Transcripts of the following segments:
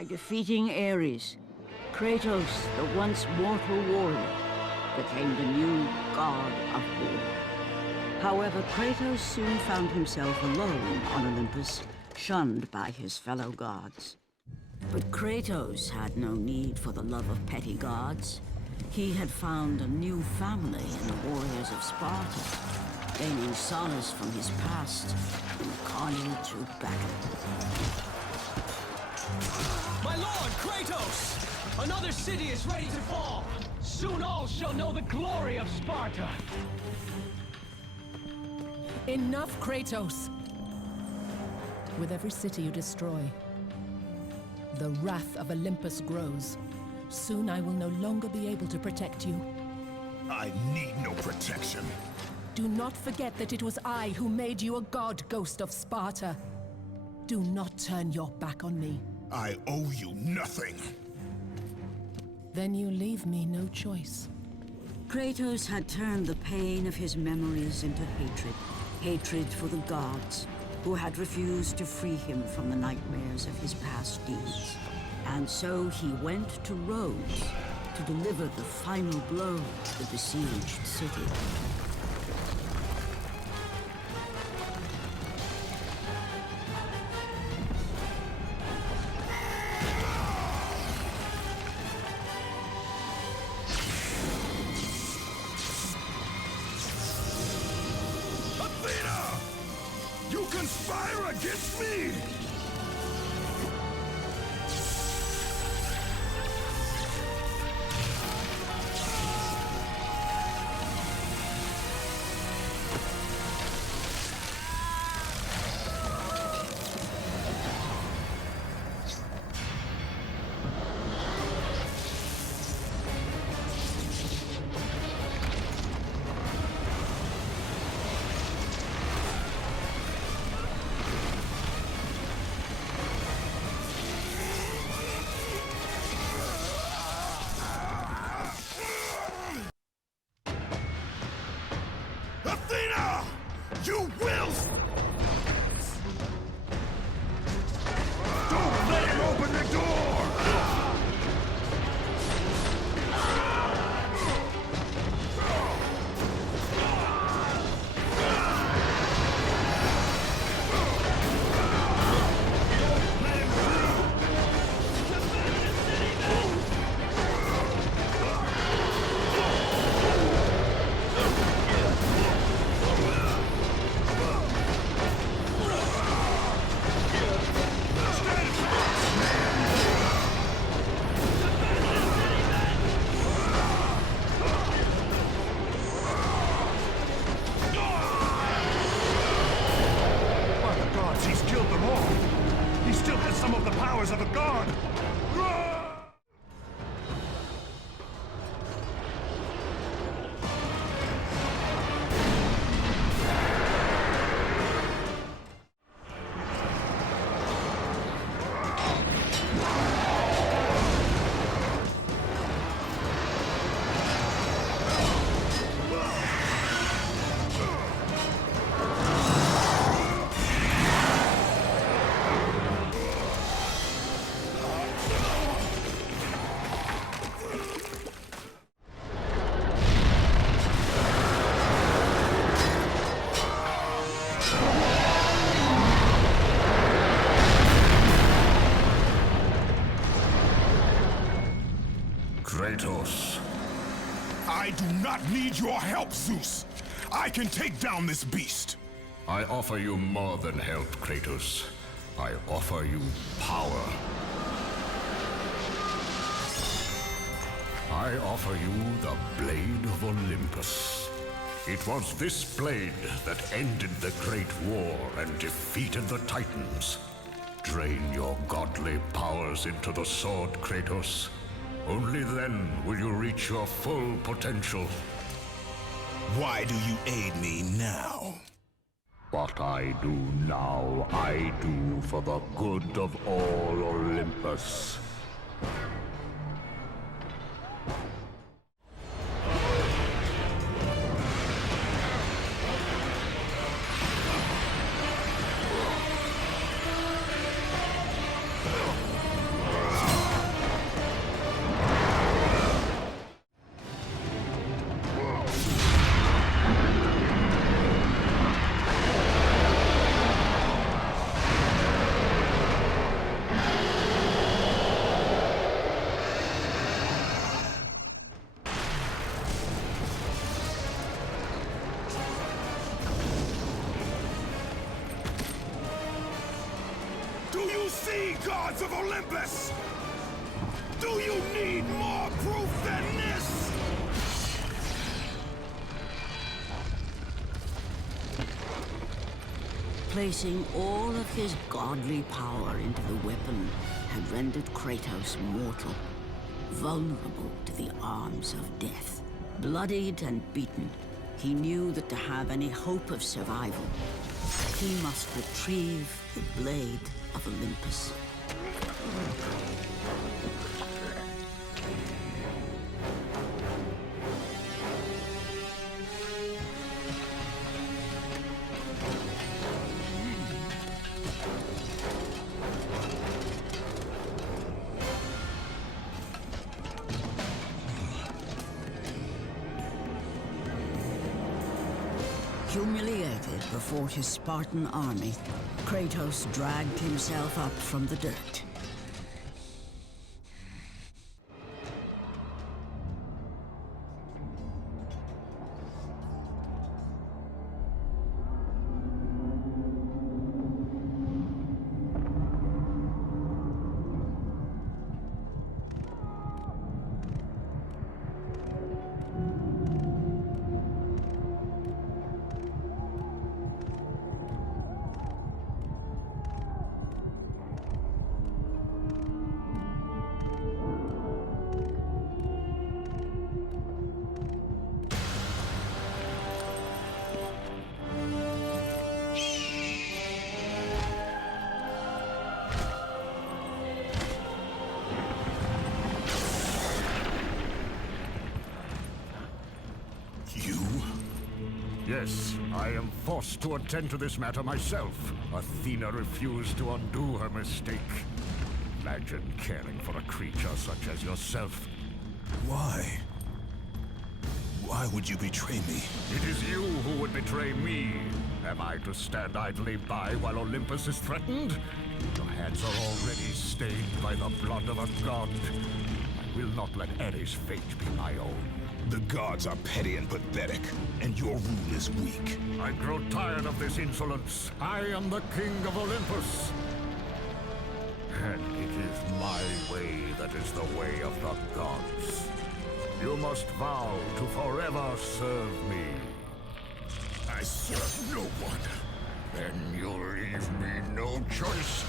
By defeating Ares, Kratos, the once mortal warrior, became the new god of war. However, Kratos soon found himself alone on Olympus, shunned by his fellow gods. But Kratos had no need for the love of petty gods. He had found a new family in the warriors of Sparta, gaining solace from his past in the carnage of battle. My lord, Kratos! Another city is ready to fall! Soon all shall know the glory of Sparta! Enough, Kratos! With every city you destroy, the wrath of Olympus grows. Soon I will no longer be able to protect you. I need no protection. Do not forget that it was I who made you a god, Ghost of Sparta. Do not turn your back on me. I owe you nothing. Then you leave me no choice. Kratos had turned the pain of his memories into hatred. Hatred for the gods, who had refused to free him from the nightmares of his past deeds. And so he went to Rhodes to deliver the final blow to the besieged city. Athena! You conspire against me! Athena! You will! Don't let him open the door! He's killed them all. He still has some of the powers of a god. Kratos. I do not need your help, Zeus. I can take down this beast. I offer you more than help, Kratos. I offer you power. I offer you the Blade of Olympus. It was this blade that ended the Great War and defeated the Titans. Drain your godly powers into the sword, Kratos. Only then will you reach your full potential. Why do you aid me now? What I do now, I do for the good of all Olympus. see, gods of Olympus? Do you need more proof than this? Placing all of his godly power into the weapon had rendered Kratos mortal, vulnerable to the arms of death. Bloodied and beaten, he knew that to have any hope of survival, he must retrieve the blade of Olympus. Humiliated before his Spartan army, Kratos dragged himself up from the dirt. Yes, I am forced to attend to this matter myself. Athena refused to undo her mistake. Imagine caring for a creature such as yourself. Why? Why would you betray me? It is you who would betray me. Am I to stand idly by while Olympus is threatened? Your hands are already stained by the blood of a god. I will not let Ares' fate be my own. The gods are petty and pathetic, and your rule is weak. I grow tired of this insolence. I am the king of Olympus. And it is my way that is the way of the gods. You must vow to forever serve me. I serve no one. Then you leave me no choice.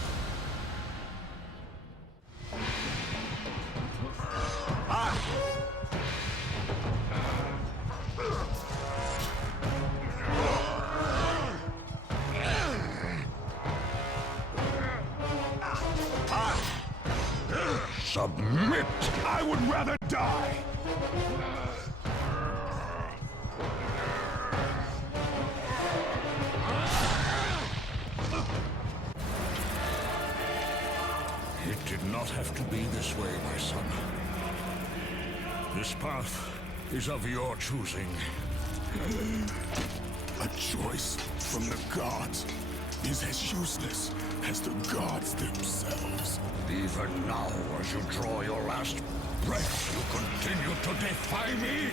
Submit! I would rather die! It did not have to be this way, my son. This path is of your choosing. A choice from the gods is as useless as the gods themselves. Even now, as you draw your last breath, you continue to defy me?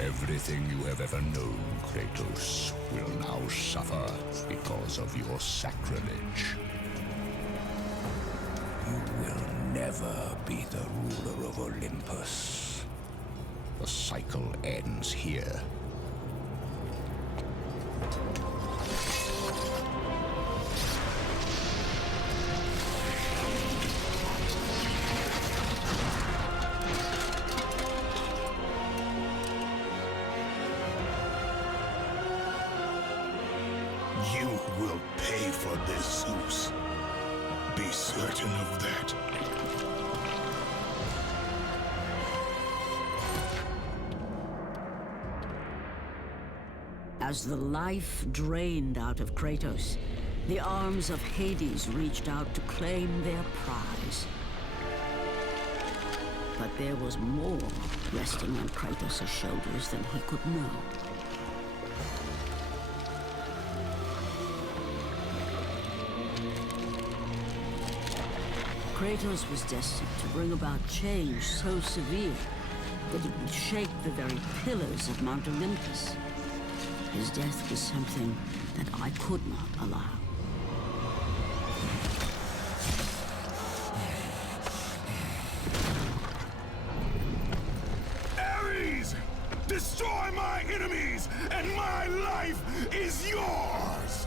Everything you have ever known, Kratos, will now suffer because of your sacrilege. You will never be the ruler of Olympus. The cycle ends here. You will pay for this, Zeus. Be certain of that. As the life drained out of Kratos, the arms of Hades reached out to claim their prize. But there was more resting on Kratos' shoulders than he could know. Kratos was destined to bring about change so severe that it would shake the very pillars of Mount Olympus. His death was something that I could not allow. rise, and my life is yours!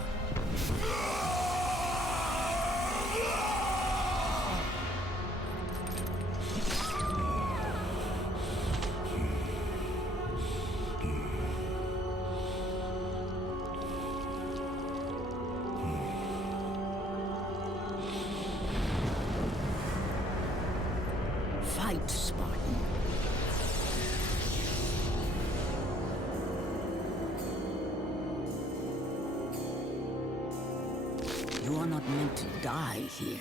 Fight, Spartan. You are not meant to die here.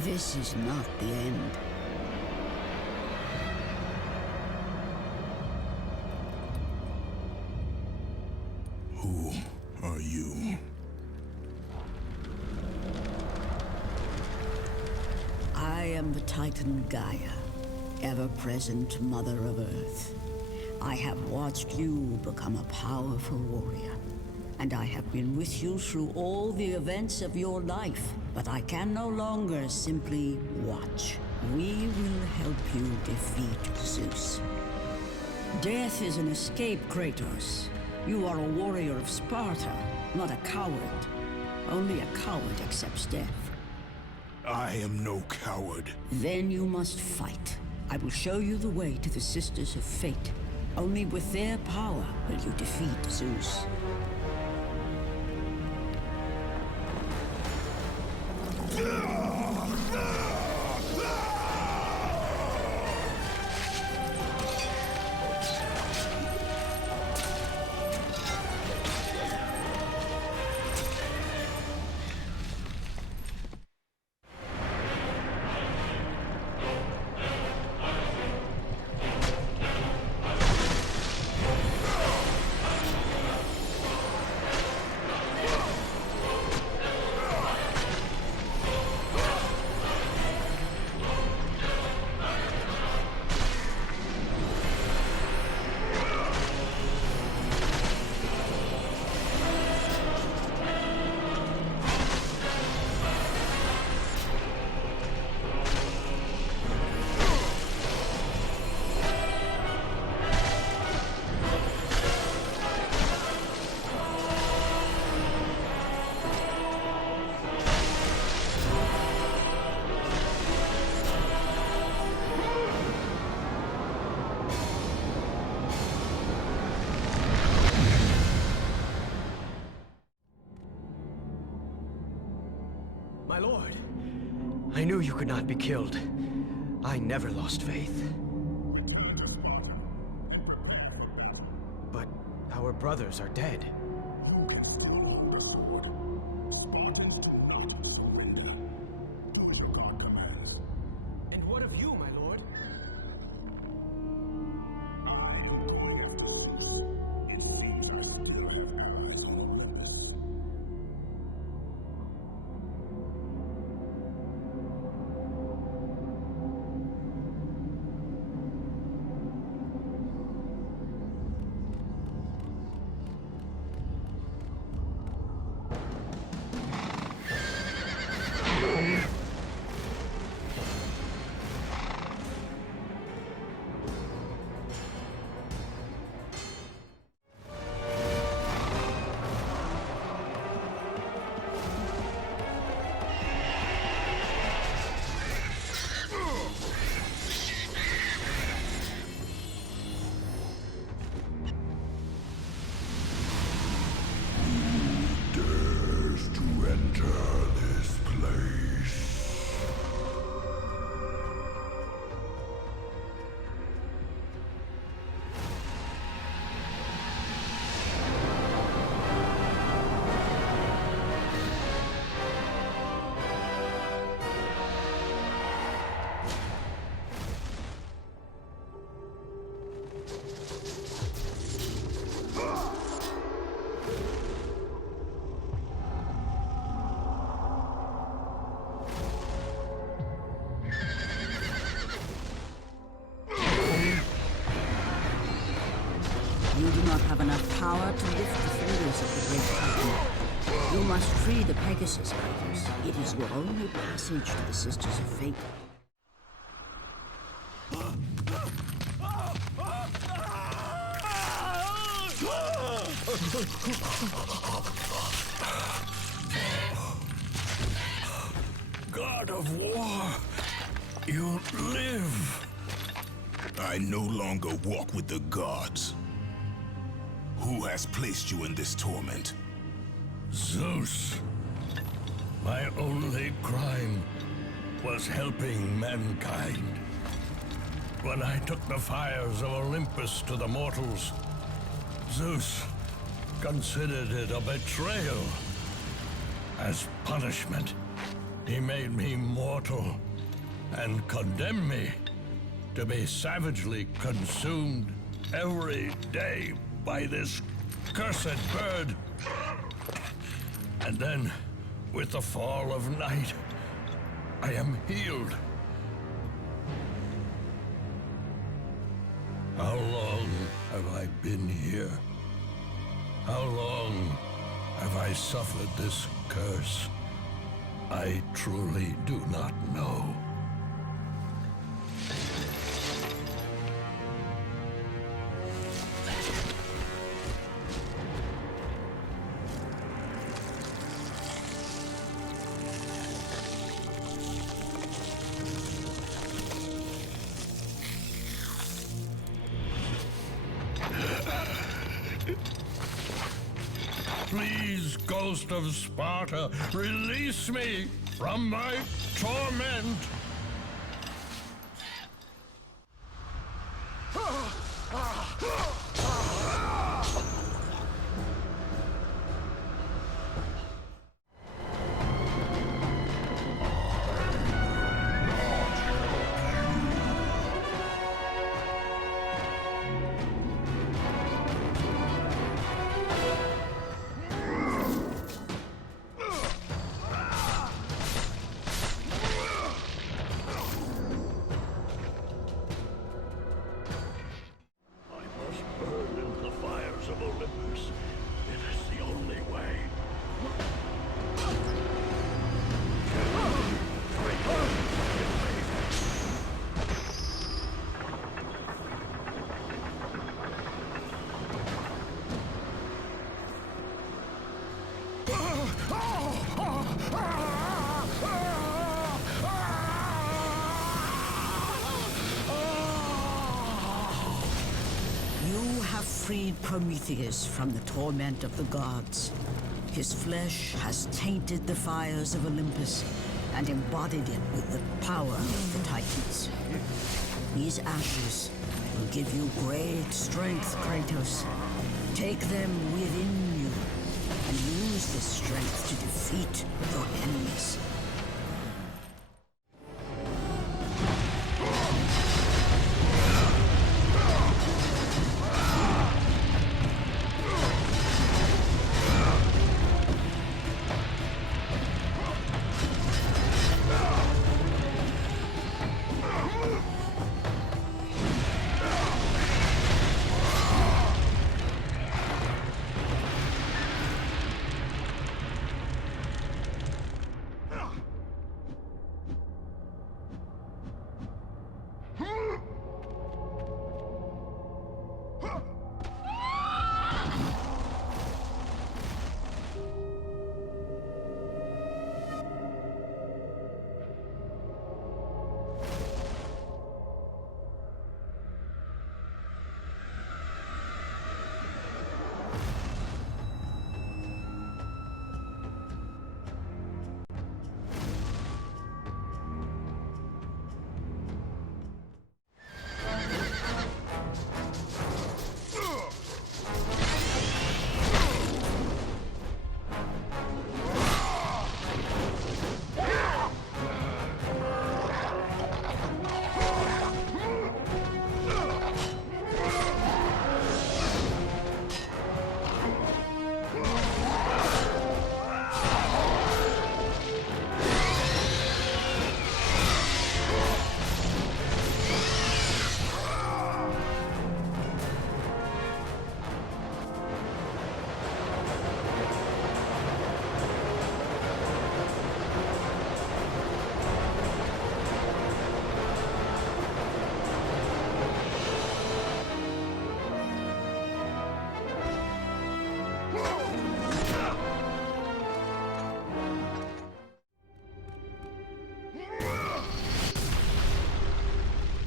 This is not the end. Who are you? I am the Titan Gaia, ever-present Mother of Earth. I have watched you become a powerful warrior, and I have been with you through all the events of your life, but I can no longer simply watch. We will help you defeat Zeus. Death is an escape, Kratos. You are a warrior of Sparta, not a coward. Only a coward accepts death. I am no coward. Then you must fight. I will show you the way to the Sisters of Fate. Only with their power will you defeat Zeus. My lord, I knew you could not be killed. I never lost faith. But our brothers are dead. And what of you, my lord? You do not have enough power to lift the fingers of the Great Titan. You must free the Pegasus, Kratos. Kratos, it is your only passage to the Sisters of Fate. God of War, you live. I no longer walk with the gods. Who has placed you in this torment? Zeus. My only crime was helping mankind. When I took the fires of Olympus to the mortals, Zeus considered it a betrayal. As punishment, he made me mortal and condemned me to be savagely consumed every day by this cursed bird. And then, with the fall of night, I am healed. How long have I been here? How long have I suffered this curse? I truly do not know. Please, Ghost of Sparta, release me from my torment! You have freed Prometheus from the torment of the gods. His flesh has tainted the fires of Olympus and embodied it with the power of the Titans. These ashes will give you great strength, Kratos. Take them within you and use this strength to defeat your enemies.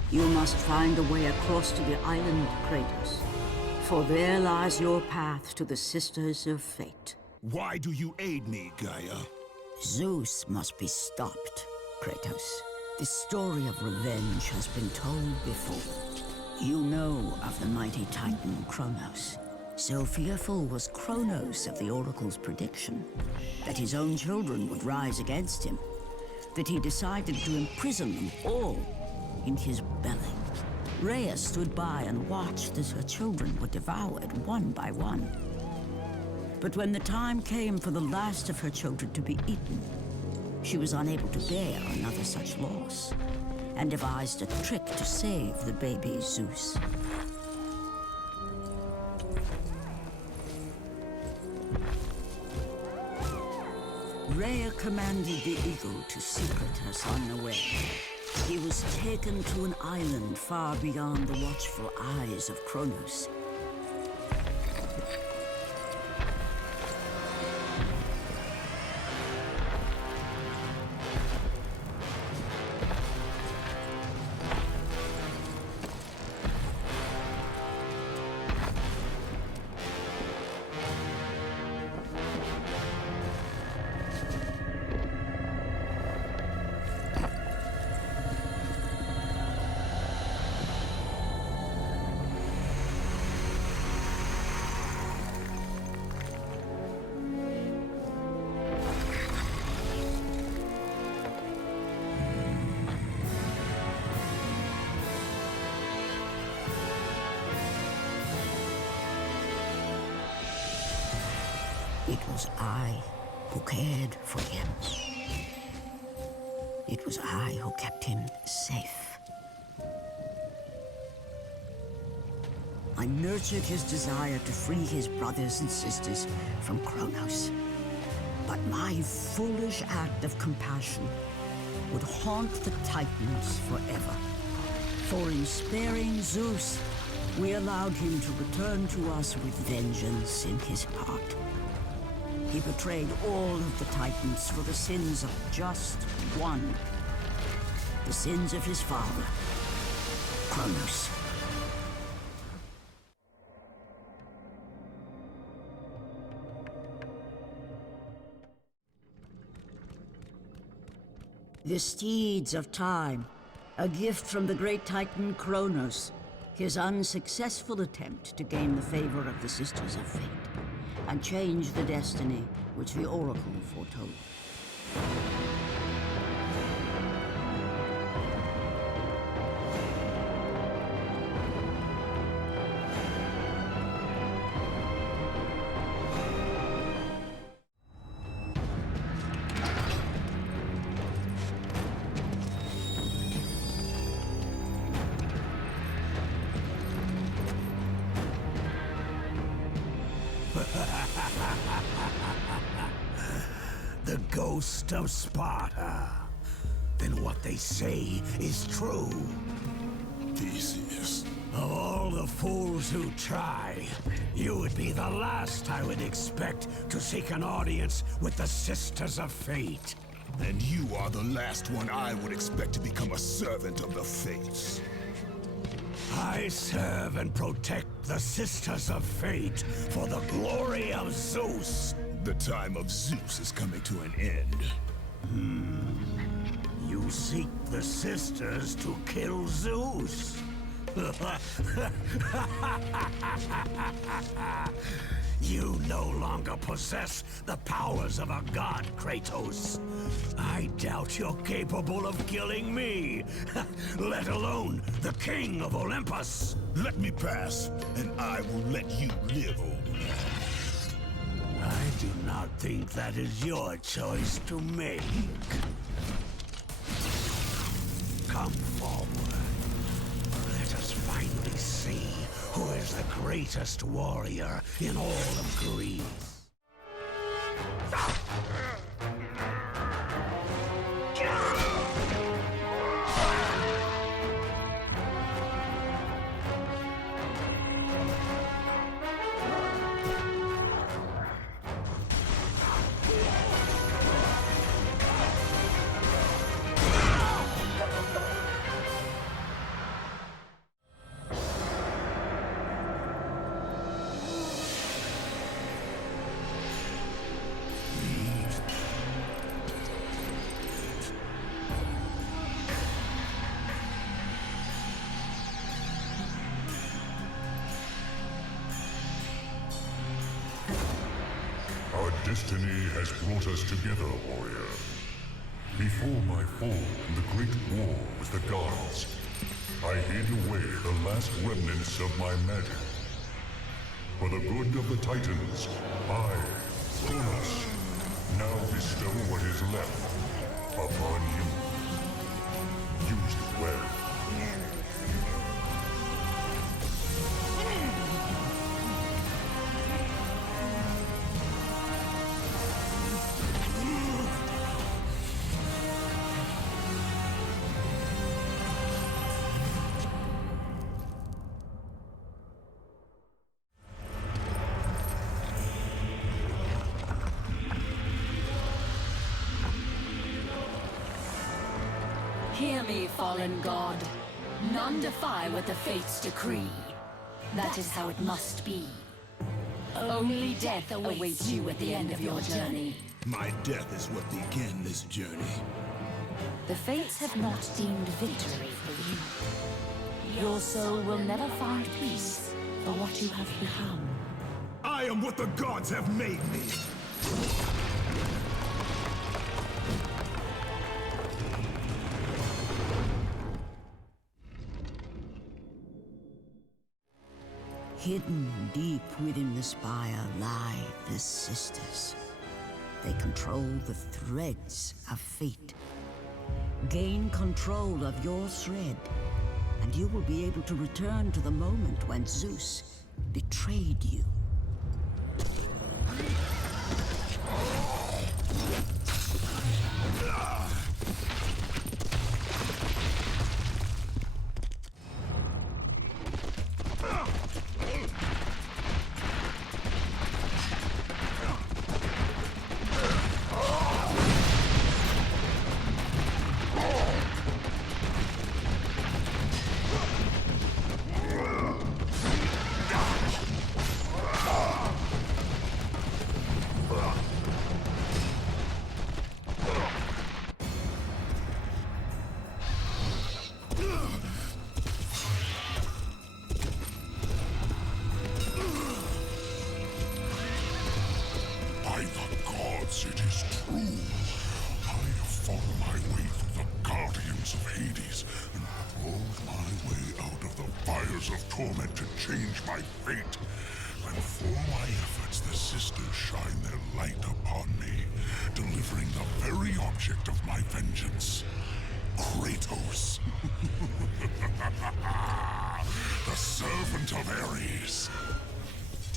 You must find a way across to the island, Kratos. For there lies your path to the Sisters of Fate. Why do you aid me, Gaia? Zeus must be stopped, Kratos. This story of revenge has been told before. You know of the mighty Titan Kronos. So fearful was Kronos of the Oracle's prediction that his own children would rise against him, that he decided to imprison them all in his belly. Rhea stood by and watched as her children were devoured one by one. But when the time came for the last of her children to be eaten, she was unable to bear another such loss, and devised a trick to save the baby Zeus. Rhea commanded the eagle to secret her son away. He was taken to an island far beyond the watchful eyes of Kronos. It was I who cared for him. It was I who kept him safe. I nurtured his desire to free his brothers and sisters from Kronos. But my foolish act of compassion would haunt the Titans forever. For in sparing Zeus, we allowed him to return to us with vengeance in his heart. He betrayed all of the Titans for the sins of just one. The sins of his father, Kronos. The steeds of time, a gift from the great Titan Kronos, his unsuccessful attempt to gain the favor of the Sisters of Fate, and change the destiny which the Oracle foretold. The ghost of Sparta. Then what they say is true. Theseus. Of all the fools who try, you would be the last I would expect to seek an audience with the Sisters of Fate. And you are the last one I would expect to become a servant of the Fates. I serve and protect the Sisters of Fate for the glory of Zeus. The time of Zeus is coming to an end. You seek the Sisters to kill Zeus. You no longer possess the powers of a god, Kratos. I doubt you're capable of killing me, let alone the king of Olympus. Let me pass, and I will let you live, old man. I do not think that is your choice to make. Come forward. Let us finally see who is the greatest warrior in all of Greece. destiny has brought us together, warrior. Before my fall in the Great War with the gods, I hid away the last remnants of my magic. For the good of the Titans, I, Kronos, now bestow what is left upon you. Use it well. Hear me, fallen god. None defy what the fates decree. That is how it must be. Only death awaits you at the end of your journey. My death is what began this journey. The fates have not deemed victory for you. Your soul will never find peace for what you have become. I am what the gods have made me! Hidden deep within the spire lie the sisters. They control the threads of fate. Gain control of your thread, and you will be able to return to the moment when Zeus betrayed you. It is true. I have fought my way through the guardians of Hades and crawled my way out of the fires of torment to change my fate. And for my efforts, the sisters shine their light upon me, delivering the very object of my vengeance, Kratos. The servant of Ares.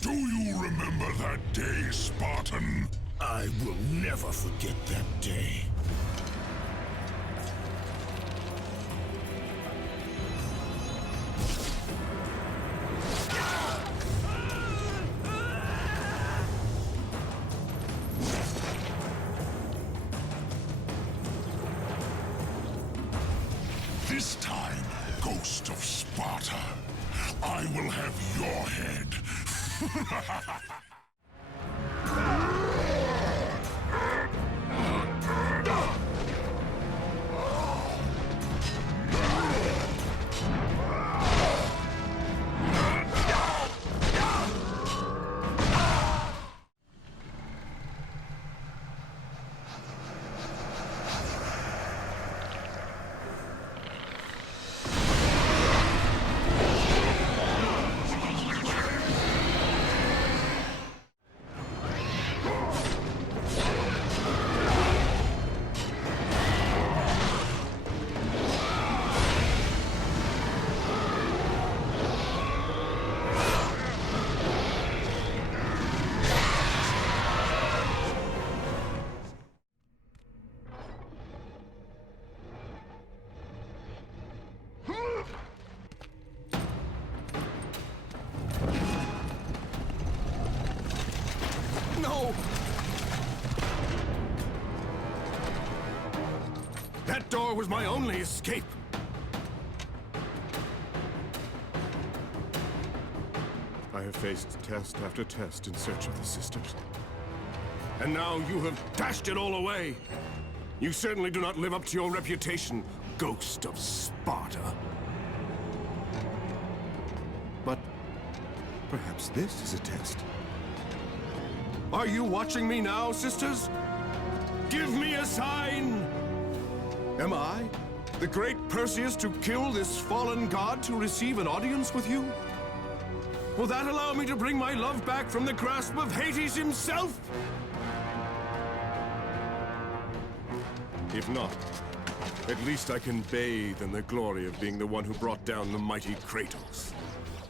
Do you remember that day, Spartan? I will never forget that day. This time, Ghost of Sparta, I will have your head. No! That door was my only escape. I have faced test after test in search of the sisters. And now you have dashed it all away. You certainly do not live up to your reputation, Ghost of Sparta. But perhaps this is a test. Are you watching me now, sisters? Give me a sign! Am I, the great Perseus, to kill this fallen god to receive an audience with you? Will that allow me to bring my love back from the grasp of Hades himself? If not, at least I can bathe in the glory of being the one who brought down the mighty Kratos,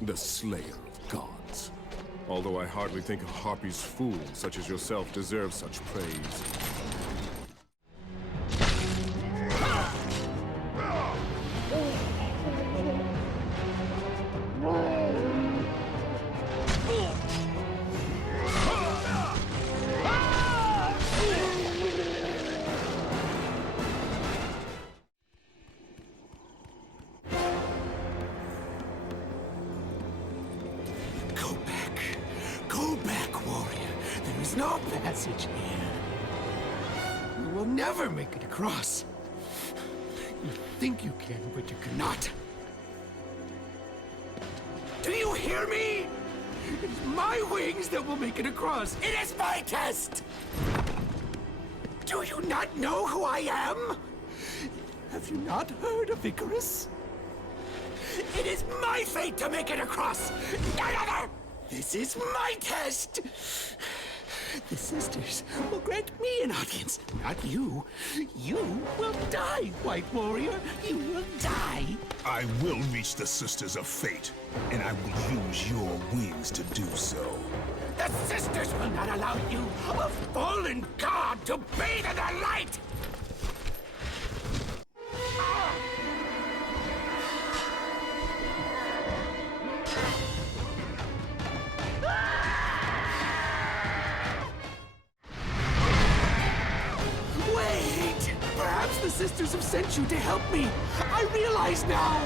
the slayer of gods. Although I hardly think a Harpy's fool such as yourself deserves such praise. Go back, warrior. There is no passage here. You will never make it across. You think you can, but you cannot. Do you hear me? It is my wings that will make it across. It is my test! Do you not know who I am? Have you not heard of Icarus? It is my fate to make it across, none other! This is my test! The sisters will grant me an audience, not you. You will die, White Warrior. You will die. I will reach the Sisters of Fate, and I will use your wings to do so. The sisters will not allow you, a fallen god, to bathe in their light! Wait! Perhaps the sisters have sent you to help me. I realize now!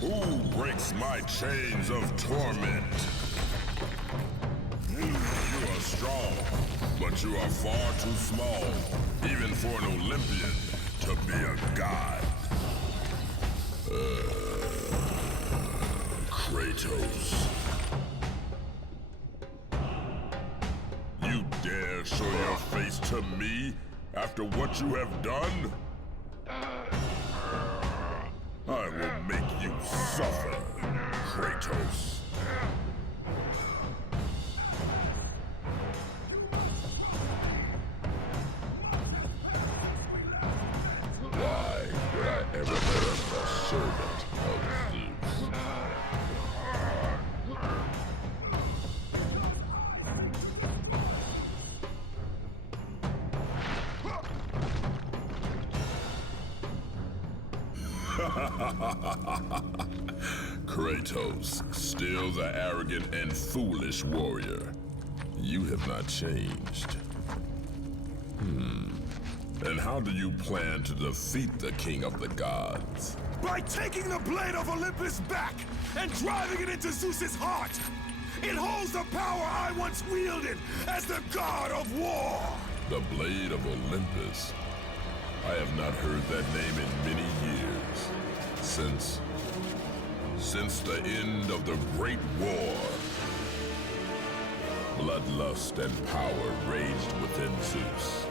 Who breaks my chains of torment? You are strong, but you are far too small, even for an Olympian to be a god. Kratos. You dare show your face to me after what you have done? I will make you suffer, Kratos. Why would I ever become a servant of Zeus? Kratos, still the arrogant and foolish warrior. You have not changed. And how do you plan to defeat the King of the Gods? By taking the Blade of Olympus back and driving it into Zeus's heart! It holds the power I once wielded as the god of war! The Blade of Olympus? I have not heard that name in many years. Since the end of the Great War. Bloodlust and power raged within Zeus.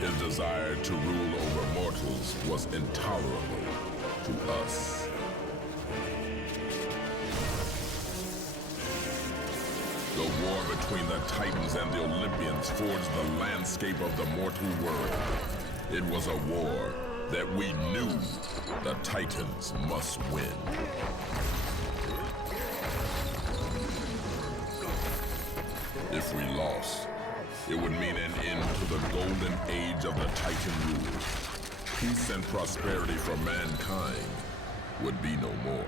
His desire to rule over mortals was intolerable. to us. The war between the Titans and the Olympians forged the landscape of the mortal world. It was a war that we knew the Titans must win. If we lost, it would mean an end to the golden age of the Titan rule. Peace and prosperity for mankind would be no more.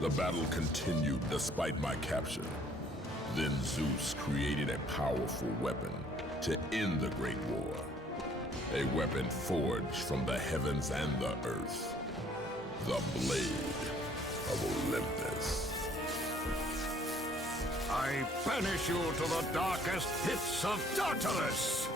The battle continued despite my capture. Then Zeus created a powerful weapon to end the Great War. A weapon forged from the heavens and the earth. The Blade of Olympus. I banish you to the darkest pits of Tartarus!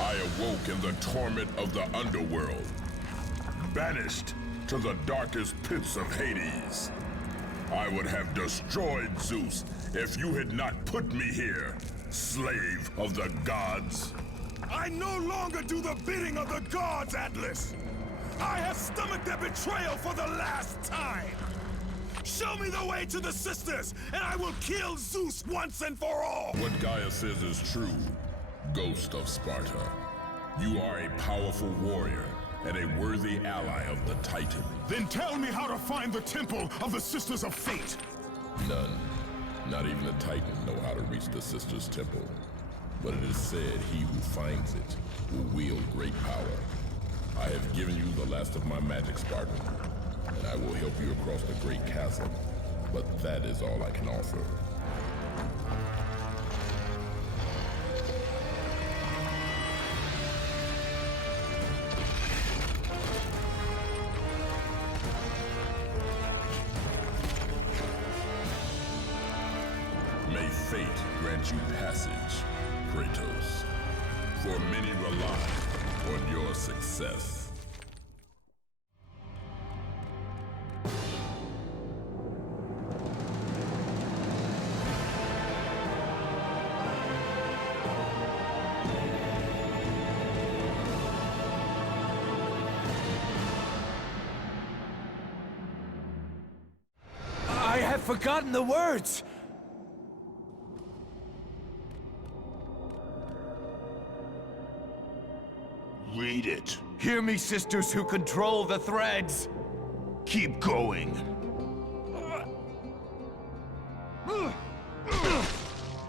I awoke in the torment of the underworld, banished to the darkest pits of Hades. I would have destroyed Zeus if you had not put me here, slave of the gods. I no longer do the bidding of the gods, Atlas! I have stomached their betrayal for the last time! Show me the way to the sisters, and I will kill Zeus once and for all! What Gaia says is true, Ghost of Sparta. You are a powerful warrior and a worthy ally of the Titan. Then tell me how to find the Temple of the Sisters of Fate! None, not even the Titan, know how to reach the Sisters' Temple. But it is said he who finds it will wield great power. I have given you the last of my magic, Spartan, and I will help you across the great chasm. But that is all I can offer. May fate grant you passage, Kratos. For many rely on your success. I have forgotten the words! Read it. Hear me, sisters who control the threads! Keep going.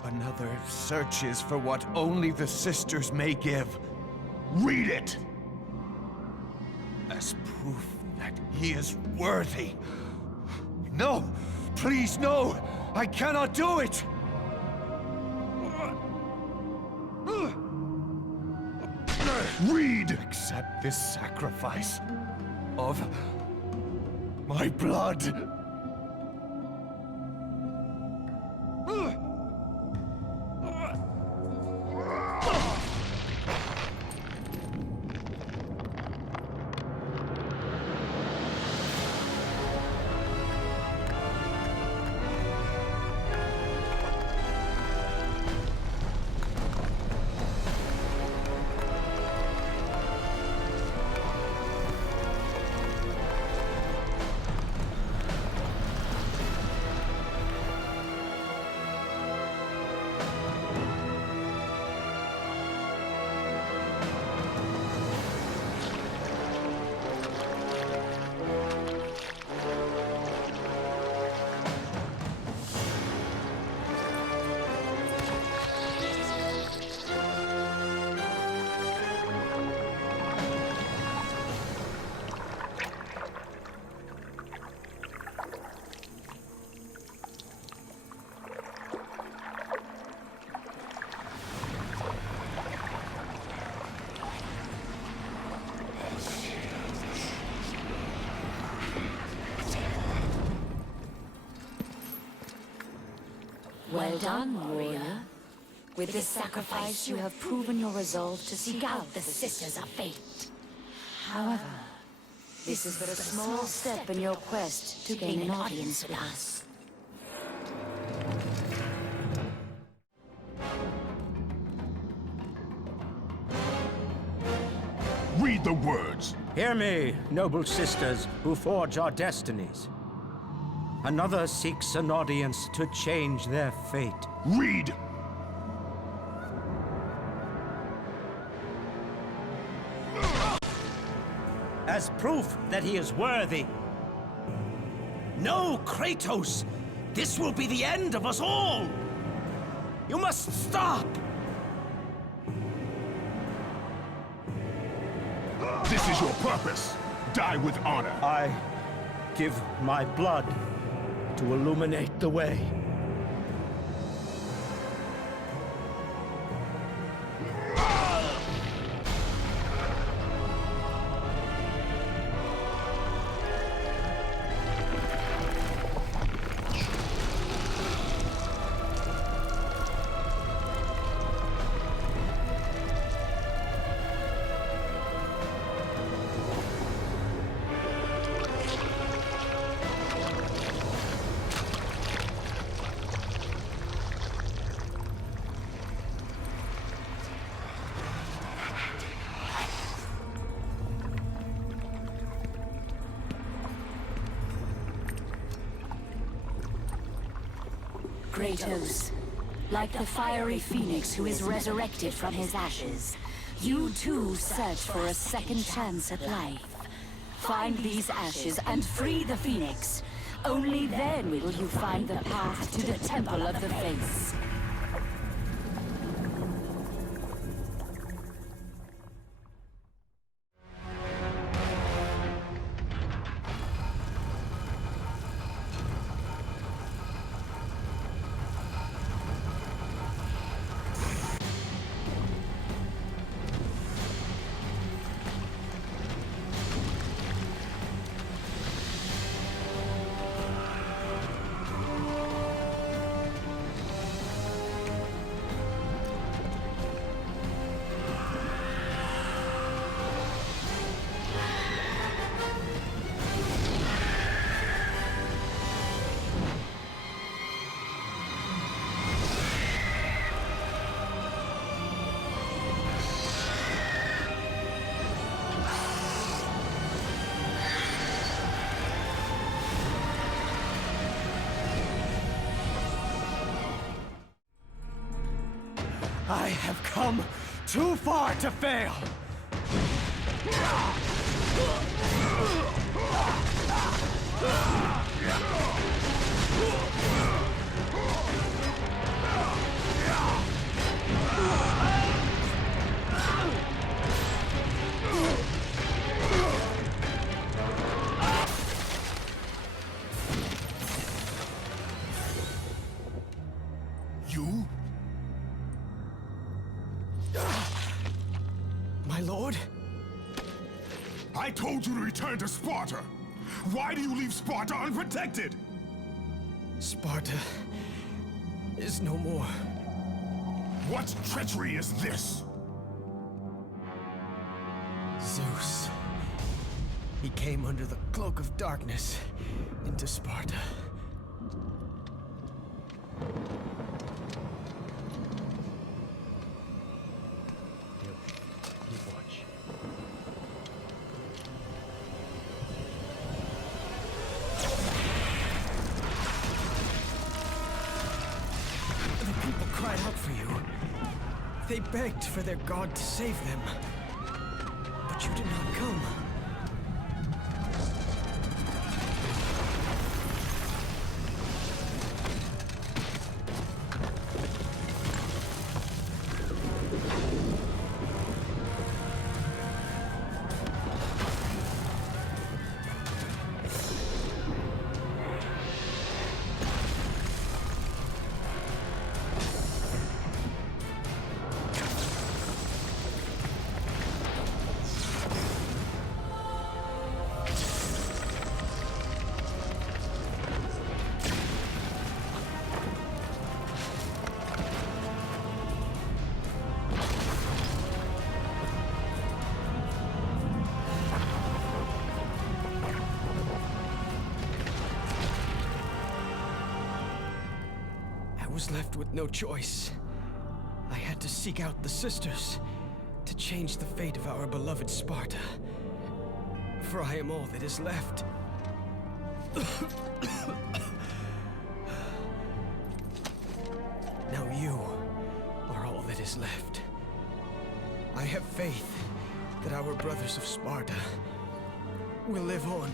Another searches for what only the sisters may give. Read it! As proof that he is worthy. No! Please, no! I cannot do it! Reed! Accept this sacrifice of my blood. Well done, warrior. With this sacrifice, you have proven your resolve to seek out the Sisters of Fate. However, this is but a small step in your quest to gain an audience with us. Read the words. Hear me, noble sisters who forge our destinies. Another seeks an audience to change their fate. Read! As proof that he is worthy. No, Kratos! This will be the end of us all! You must stop! This is your purpose. Die with honor. I give my blood to illuminate the way. Kratos, like the fiery phoenix who is resurrected from his ashes, you too search for a second chance at life. Find these ashes and free the phoenix. Only then will you find the path to the Temple of the Fates. I have come too far to fail! You? My lord? I told you to return to Sparta! Why do you leave Sparta unprotected? Sparta is no more. What treachery is this? Zeus. He came under the cloak of darkness into Sparta. Keep watch. The people cried out for you. They begged for their god to save them. But you did not come. I was left with no choice. I had to seek out the sisters to change the fate of our beloved Sparta. For I am all that is left. Now you are all that is left. I have faith that our brothers of Sparta will live on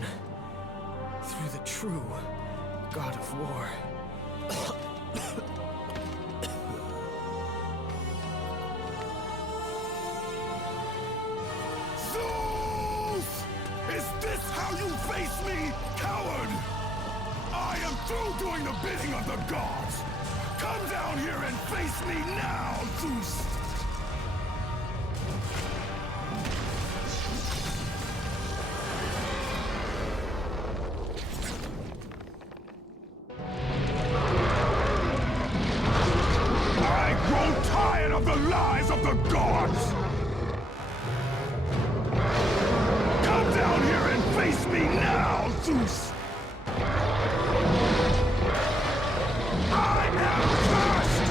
through the true God of War. Zeus! Is this how you face me, coward? I am through doing the bidding of the gods! Come down here and face me now, Zeus! I've grown tired of the lies of the gods! Come down here and face me now, Zeus! I am cursed!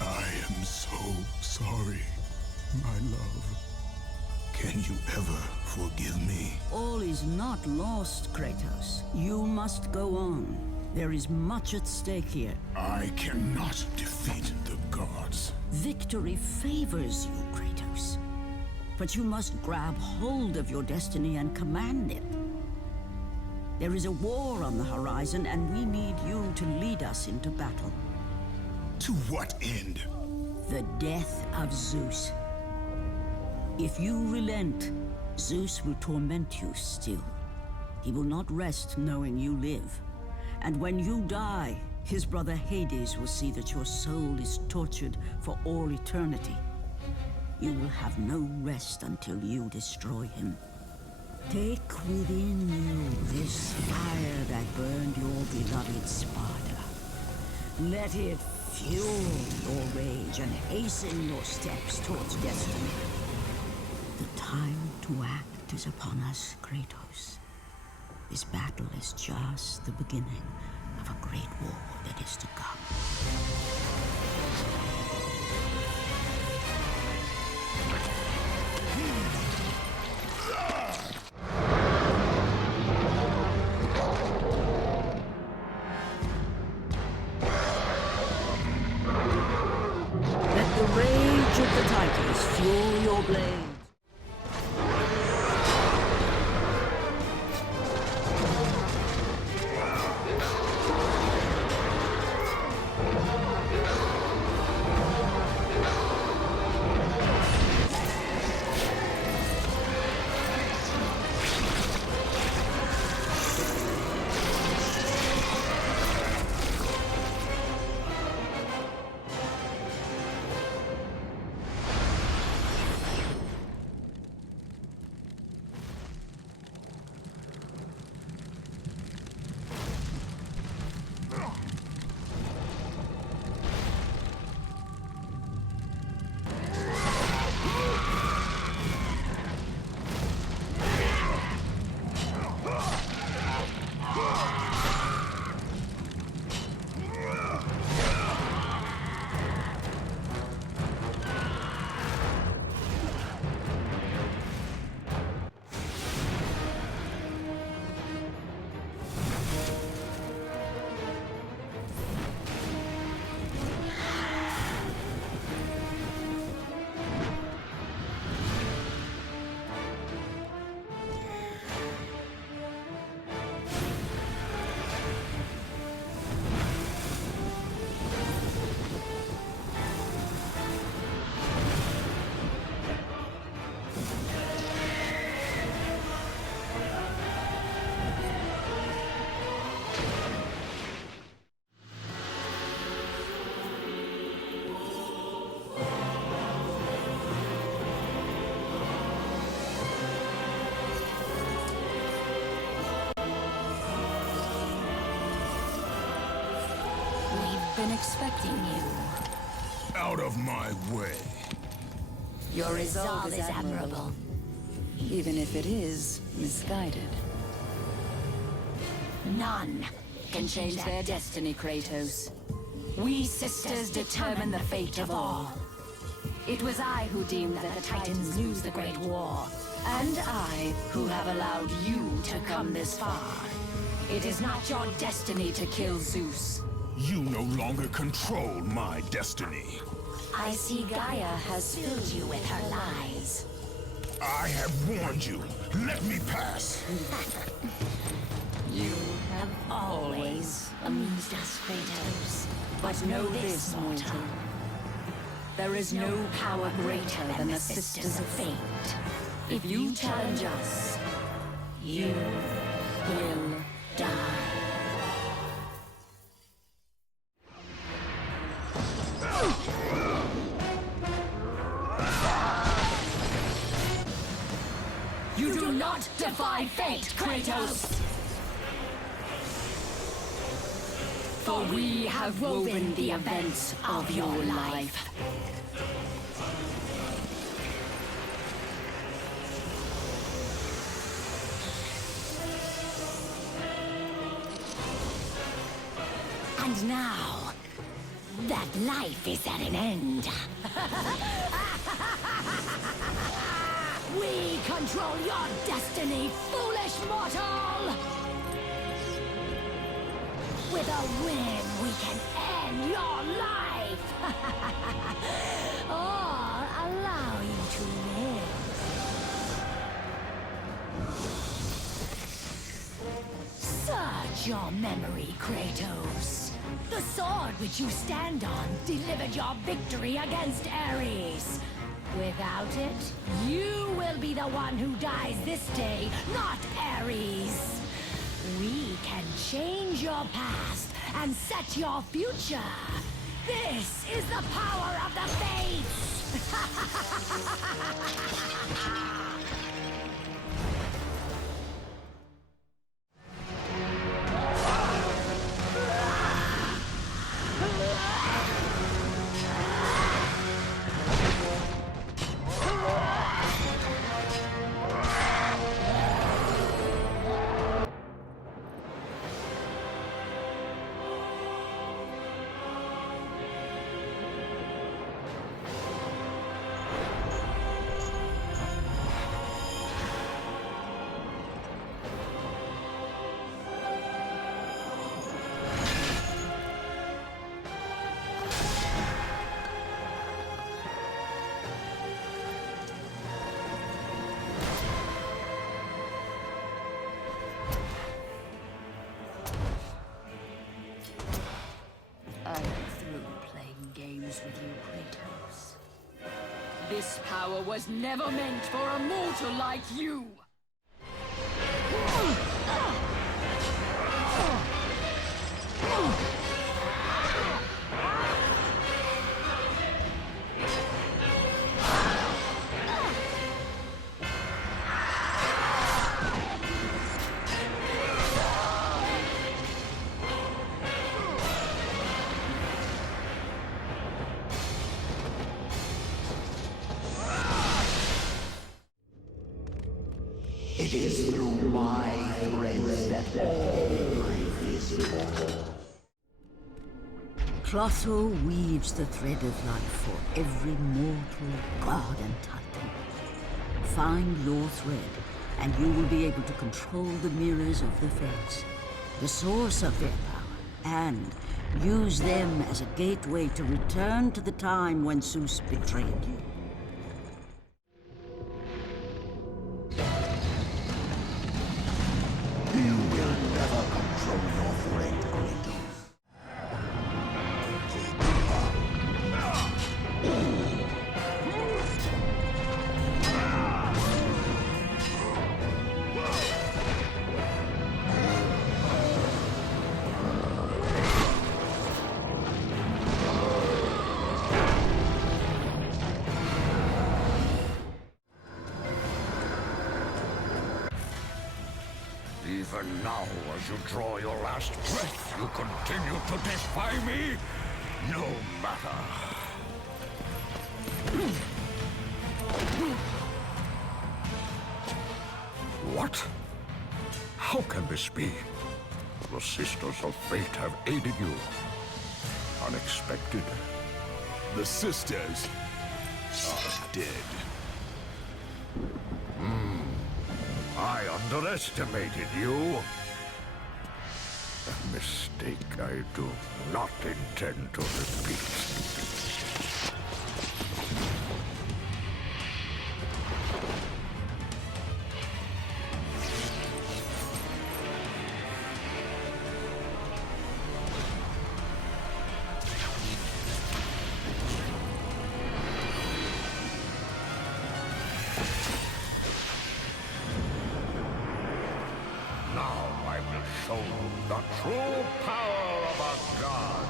I am so sorry, my love. Can you ever forgive me? All is not lost, Kratos. You must go on. There is much at stake here. I cannot defeat the gods. Victory favors you, Kratos. But you must grab hold of your destiny and command it. There is a war on the horizon, and we need you to lead us into battle. To what end? The death of Zeus. If you relent, Zeus will torment you still. He will not rest knowing you live. And when you die, his brother Hades will see that your soul is tortured for all eternity. You will have no rest until you destroy him. Take within you this fire that burned your beloved Sparta. Let it fuel your rage and hasten your steps towards destiny. The time to act is upon us, Kratos. This battle is just the beginning of a great war that is to come. Let the rage of been expecting you. Out of my way. Your resolve is admirable, even if it is misguided. None can change their destiny, Kratos. We sisters determine the fate of all. It was I who deemed that the Titans lose the Great War, and I who have allowed you to come this far. It is not your destiny to kill Zeus. You no longer control my destiny. I see Gaia has filled you with her lies. I have warned you. Let me pass. You have always amused us, Kratos. But know this, mortal. There is no power greater than the Sisters of Fate. If you challenge us, you will die. You do not defy fate, Kratos! For we have woven the events of your life. And now, that life is at an end. We control your destiny, foolish mortal! With a whim, we can end your life! Or allow you to live. Search your memory, Kratos. The sword which you stand on delivered your victory against Ares. Without it, you will be the one who dies this day, not Ares. We can change your past and set your future. This is the power of the Fates! With you, Kratos. This power was never meant for a mortal like you! It is through my threads that all life is born. Clotho weaves the thread of life for every mortal, god and titan. Find your thread, and you will be able to control the mirrors of the Fates, the source of their power, and use them as a gateway to return to the time when Zeus betrayed you. You will never control your thread, Kratos. Even now, as you draw your last breath, you continue to defy me? No matter. What? How can this be? The Sisters of Fate have aided you. Unexpected. The sisters are dead. I underestimated you. A mistake I do not intend to repeat. Now I will show you the true power of a god.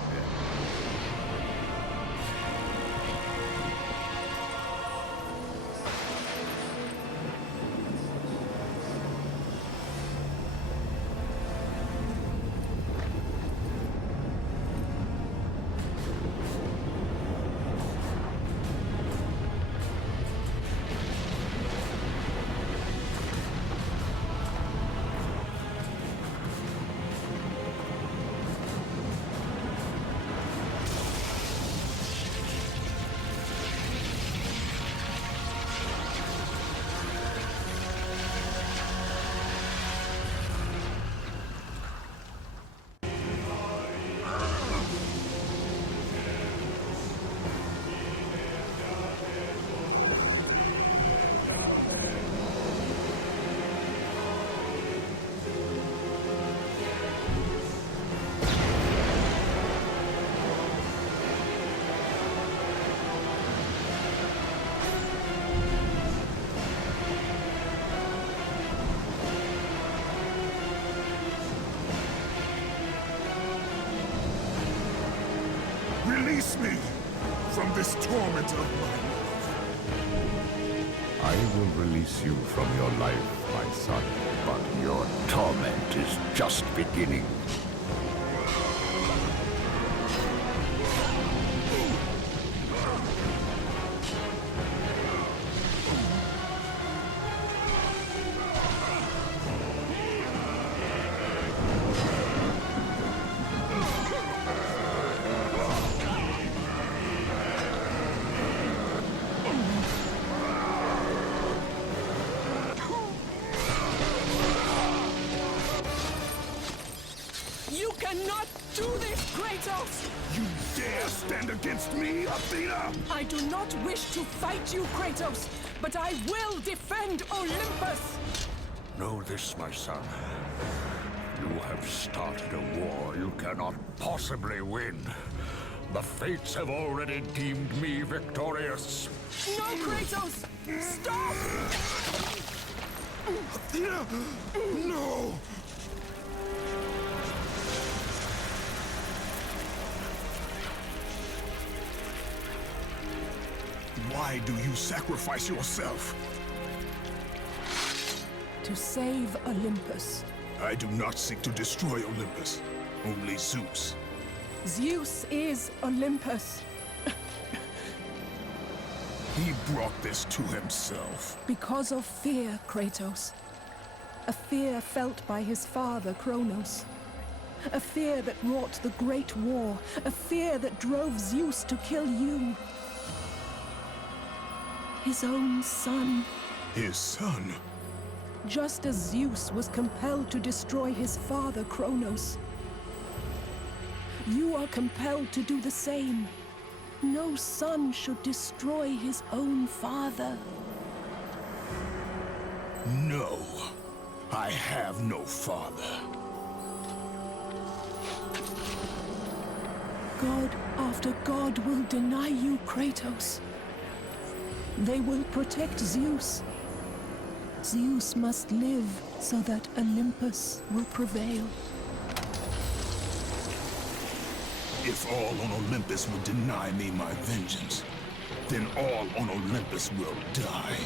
Release me from this torment of my life. I will release you from your life, my son, but your torment is just beginning. You cannot do this, Kratos! You dare stand against me, Athena? I do not wish to fight you, Kratos, but I will defend Olympus! Know this, my son. You have started a war you cannot possibly win. The Fates have already deemed me victorious. No, Kratos! Stop! Athena! No! Why do you sacrifice yourself? To save Olympus. I do not seek to destroy Olympus. Only Zeus. Zeus is Olympus. He brought this to himself. Because of fear, Kratos. A fear felt by his father, Kronos. A fear that wrought the Great War. A fear that drove Zeus to kill you. His own son. His son? Just as Zeus was compelled to destroy his father, Kronos. You are compelled to do the same. No son should destroy his own father. No. I have no father. God after God will deny you, Kratos. They will protect Zeus. Zeus must live so that Olympus will prevail. If all on Olympus will deny me my vengeance, then all on Olympus will die.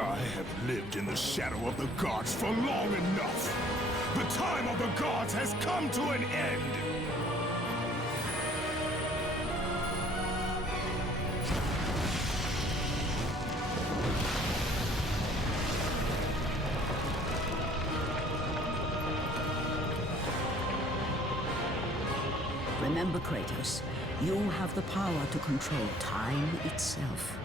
I have lived in the shadow of the gods for long enough. The time of the gods has come to an end. Remember, Kratos, you have the power to control time itself.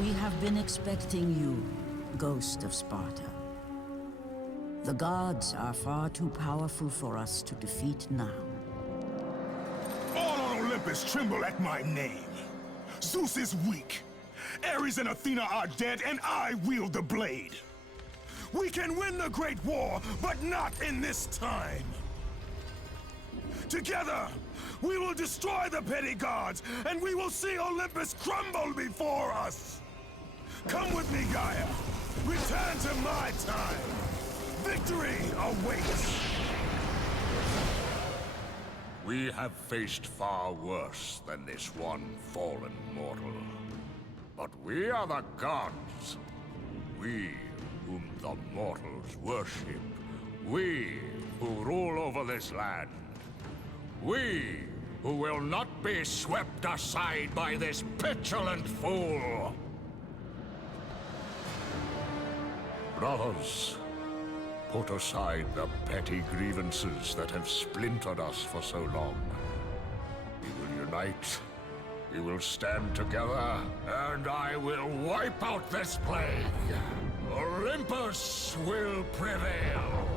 We have been expecting you, Ghost of Sparta. The gods are far too powerful for us to defeat now. All on Olympus tremble at my name. Zeus is weak. Ares and Athena are dead, and I wield the blade. We can win the Great War, but not in this time. Together, we will destroy the petty gods, and we will see Olympus crumble before us. Come with me, Gaia. Return to my time. Victory awaits. We have faced far worse than this one fallen mortal. But we are the gods. We whom the mortals worship. We who rule over this land. We who will not be swept aside by this petulant fool. Brothers, put aside the petty grievances that have splintered us for so long. We will unite, we will stand together, and I will wipe out this plague. Olympus will prevail.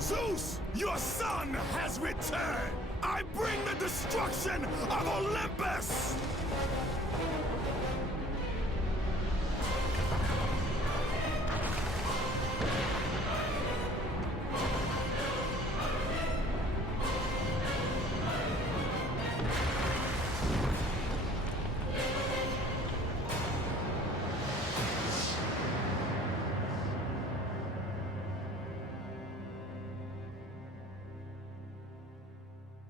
Zeus, your son has returned! I bring the destruction of Olympus!